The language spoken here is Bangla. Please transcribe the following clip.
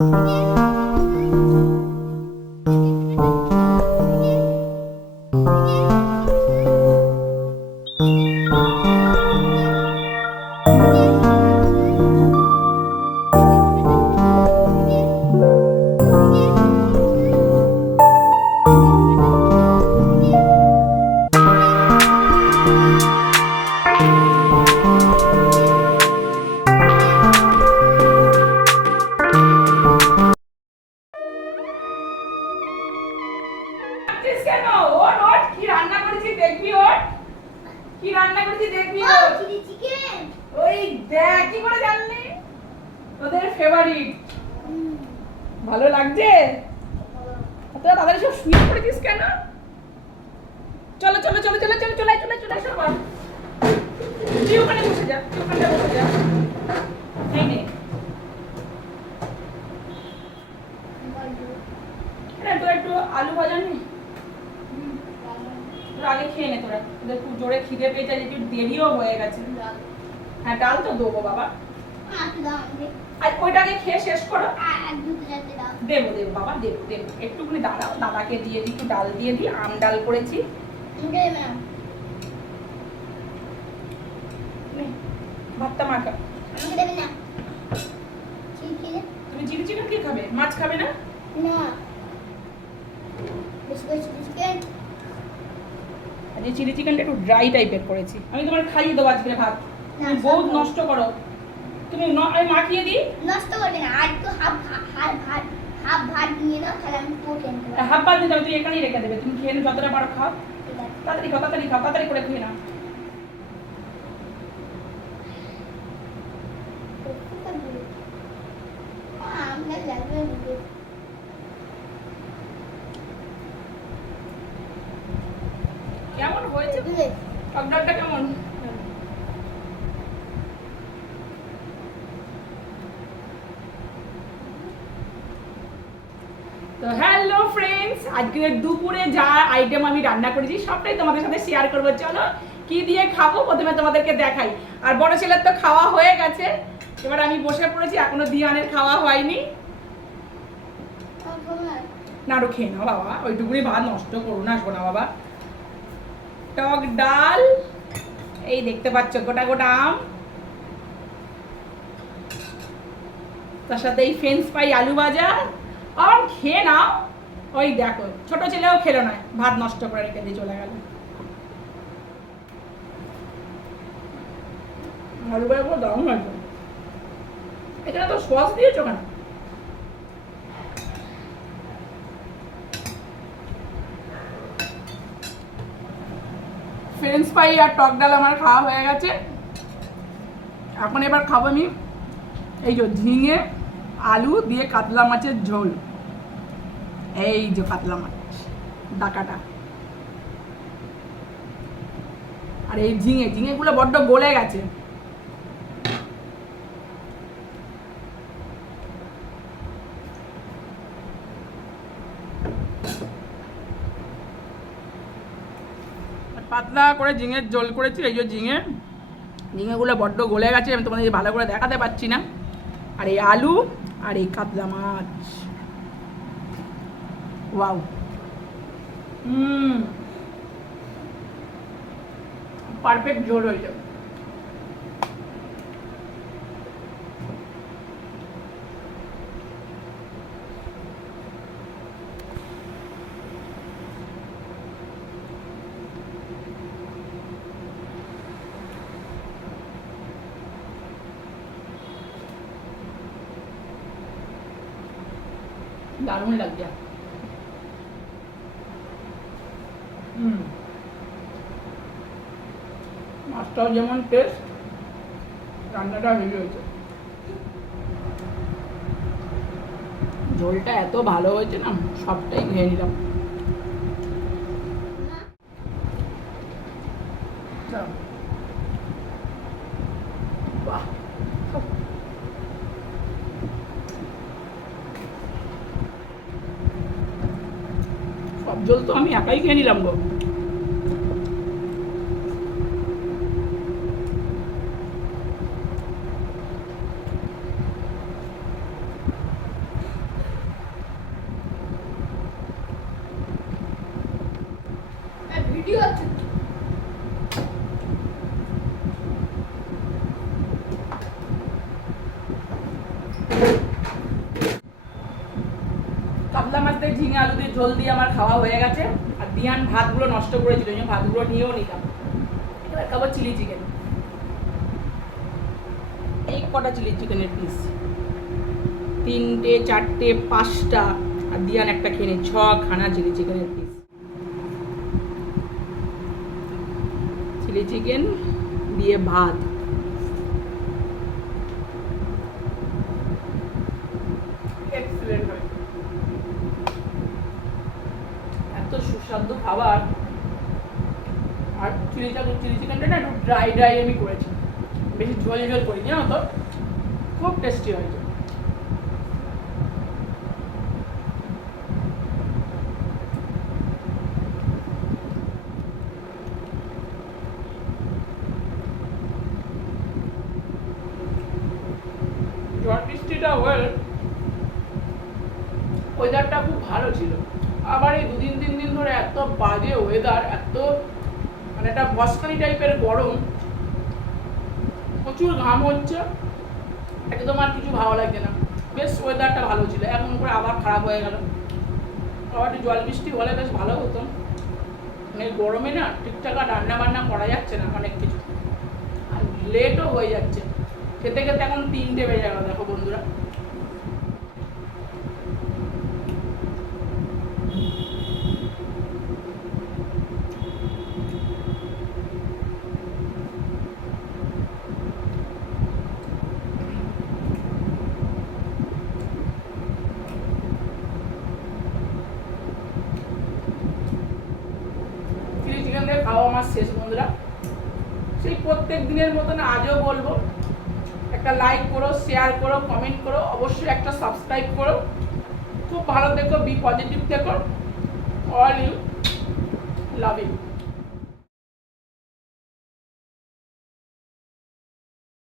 Música করে জানলি? তোদের ফেভারিট ভালো লাগছে? তোরা তাড়াতাড়ি সব শুয়ে পড়েছিস কেন? চলো চলো চলো চলো চলো চলে চলে চলে সবাই তুই ওখানে বসে যা তুই ওখানে বসে যা। এই নে। তোরা একটু আলু ভাজা নে? তোরা আগে খেয়ে নে তোরা। তোদের খুব জোরে খিদে পেয়েছে আজ একটু দেরিও হয়ে গেছে। হ্যাঁ ডাল তো দেবো বাবা। আর ওইটাকে খেয়ে শেষ করো। দেবো দেবো বাবা দেবো দেবো। একটুখানি দাঁড়াও দাদাকে দিয়ে দিই একটু ডাল দিয়ে দিই আম ডাল করেছি। ভাতটা মাখা। তুমি চিলি চিকেন কি খাবে? মাছ খাবে না? আজকে চিলি চিকেনটা একটু ড্রাই টাইপের করেছি। আমি তোমার খাইয়ে দেবো আজকে ভাত। তুমি বহুত নষ্ট করো। তুমি আমি মাখিয়ে দিই। নষ্ট করবে না আর তো হাফ হাফ ভাত হাফ ভাত নিয়ে নাও তাহলে আমি পোটেন হাফ ভাত হবে তুই এখানেই রেখে দেবে। তুমি খেয়ে যতটা পারো খাও। তাড়াতাড়ি খাও তাড়াতাড়ি খাও তাড়াতাড়ি করে খেয়ে নাও। কেমন হয়েছে? কেমন? আজকে দুপুরে যা আইটেম আমি রান্না করেছি, সবটাই তোমাদের সাথে শেয়ার করব। চলো, কি দিয়ে খাব? প্রথমে তোমাদেরকে দেখাই। আর বড় ছেলের তো খাওয়া হয়ে গেছে। এবার আমি বসে পড়েছি, এখনও দিয়ানের খাওয়া হয়নি। নাড়ু খেয়ে নাও বাবা, ওইটুকুনি ভাত নষ্ট করো না, শোনা বাবা। টক ডাল, এই দেখতে পাচ্ছ, গোটা গোটা আম। তার সাথে এই ফ্রেঞ্চ ফ্রাই আলু ভাজা। আর খেয়ে নাও। ওই দেখো, ছোট ছেলেও খেলো না। ভাত নষ্ট করে রেখে দিয়ে চলে গেল। এখানে তো সস দিয়েছ কেন? ফ্রেঞ্চ ফ্রাই আর টক ডাল আমার খাওয়া হয়ে গেছে। এখন এবার খাব আমি এই যে ঝিঙে, আলু দিয়ে কাতলা মাছের ঝোল। এই যে পাতলা মাছ, ডাকাটা। আর এই ঝিঙে, ঝিঙেগুলো বড্ড গলে গেছে। পাতলা করে ঝিঙের জল করেছি, এই যে ঝিঙে। ঝিঙেগুলো বড্ড গলে গেছে, আমি তোমাদের ভালো করে দেখাতে পাচ্ছি না। আর এই আলু, আর এই কাতলা মাছ। ওয়াও হুম পারফেক্ট ঝোল হয়েছে দারুণ লাগছে। হুম মাছটাও যেমন টেস্ট রান্নাটা হেভি হয়েছে। ঝোলটা এত ভালো হয়েছে না, সবটাই খেয়ে নিলাম। দাও। বাহ সব জল তো আমি একাই খেয়ে নিলাম গো পাবদা মাছ দিয়ে ঝিঙে আলু দিয়ে ঝোল দিয়ে আমার খাওয়া হয়ে গেছে। আর দিয়ান ভাতগুলো নষ্ট করেছিল ওই ভাতগুলো নিয়েও নিলাম। এবার খাব চিলি চিকেন। এই কটা চিলি চিকেনের পিস তিনটে চারটে পাঁচটা আর দিয়ান একটা খেয়ে নে, ছ খানা চিলি চিকেনের পিস চিলি চিকেন দিয়ে ভাত Excellent হয়। এত সুস্বাদু খাবার। আর চিলি চাকু চিলি চিকেনটা না একটু ড্রাই ড্রাই আমি করেছি। বেশি ঝোল ঝোল করি জানো তো? খুব টেস্টি হয়েছে হয়ে ওয়েদারটা খুব ভালো ছিল। আবার এই দুদিন, তিন দিন ধরে এত বাজে ওয়েদার এত মানে একটা বসকানি টাইপের গরম। প্রচুর ঘাম হচ্ছে। একদম আর কিছু ভালো লাগছে না। বেশ ওয়েদারটা ভালো ছিল। এখন করে আবার খারাপ হয়ে গেল। আবার একটু জল বৃষ্টি হলে বেশ ভালো হতো। মানে গরমে না ঠিকঠাক রান্না বান্না করা যাচ্ছে না অনেক কিছু। আর লেটও হয়ে যাচ্ছে। খেতে খেতে এখন তিনটে বেজে গেল, দেখো বন্ধুরা চিলি চিকেন দিয়ে খাওয়া আমার শেষ বন্ধুরা। সেই প্রত্যেক দিনের মতন আজও বলব, একটা লাইক করো শেয়ার করো কমেন্ট করো, অবশ্যই একটা সাবস্ক্রাইব করো। খুব ভালো থেকো বি পজিটিভ থেকো। All you love you